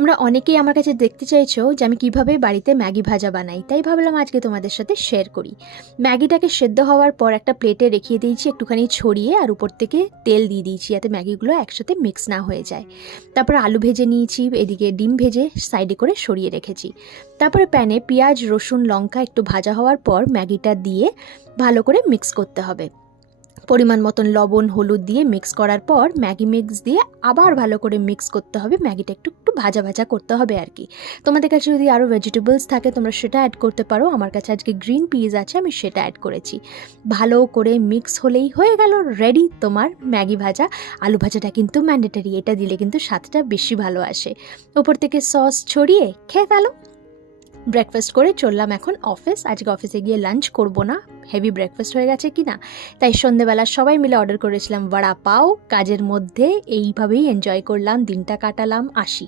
তোমরা অনেকেই আমার কাছে দেখতে চাইছো যে আমি কিভাবে বাড়িতে ম্যাগি ভাজা বানাই, তাই ভাবলাম আজকে তোমাদের সাথে শেয়ার করি। ম্যাগিটাকে সেদ্ধ হওয়ার পর একটা প্লেটে রেখে দিয়েছি একটুখানি ছড়িয়ে, আর উপর থেকে তেল দিয়ে দিয়েছি যাতে ম্যাগিগুলো একসাথে মিক্স না হয়ে যায়। তারপর আলু ভেজে নিয়েছি, এদিকে ডিম ভেজে সাইডে করে সরিয়ে রেখেছি। তারপরে প্যানে পেঁয়াজ রসুন লঙ্কা একটু ভাজা হওয়ার পর ম্যাগিটা দিয়ে ভালো করে মিক্স করতে হবে। পরিমাণ মতন লবণ হলুদ দিয়ে মিক্স করার পর ম্যাগি মিক্স দিয়ে আবার ভালো করে মিক্স করতে হবে। ম্যাগিটা একটু একটু ভাজা ভাজা করতে হবে আর কি। তোমাদের কাছে যদি আরও ভেজিটেবলস থাকে তোমরা সেটা অ্যাড করতে পারো। আমার কাছে আজকে গ্রিন পিস আছে, আমি সেটা অ্যাড করেছি। ভালো করে মিক্স হলেই হয়ে গেল রেডি তোমার ম্যাগি ভাজা। আলু ভাজাটা কিন্তু ম্যান্ডেটরি, এটা দিলে কিন্তু স্বাদটা বেশি ভালো আসে। ওপর থেকে সস ছড়িয়ে খেয়ে ফেলো। ব্রেকফাস্ট করে চললাম এখন অফিস। আজকে অফিসে গিয়ে লাঞ্চ করব না, হেভি ব্রেকফাস্ট হয়ে গেছে কি না, তাই সন্ধেবেলা সবাই মিলে অর্ডার করেছিলাম বড়া পাও। কাজের মধ্যে এইভাবেই এনজয় করলাম, দিনটা কাটালাম, আসি।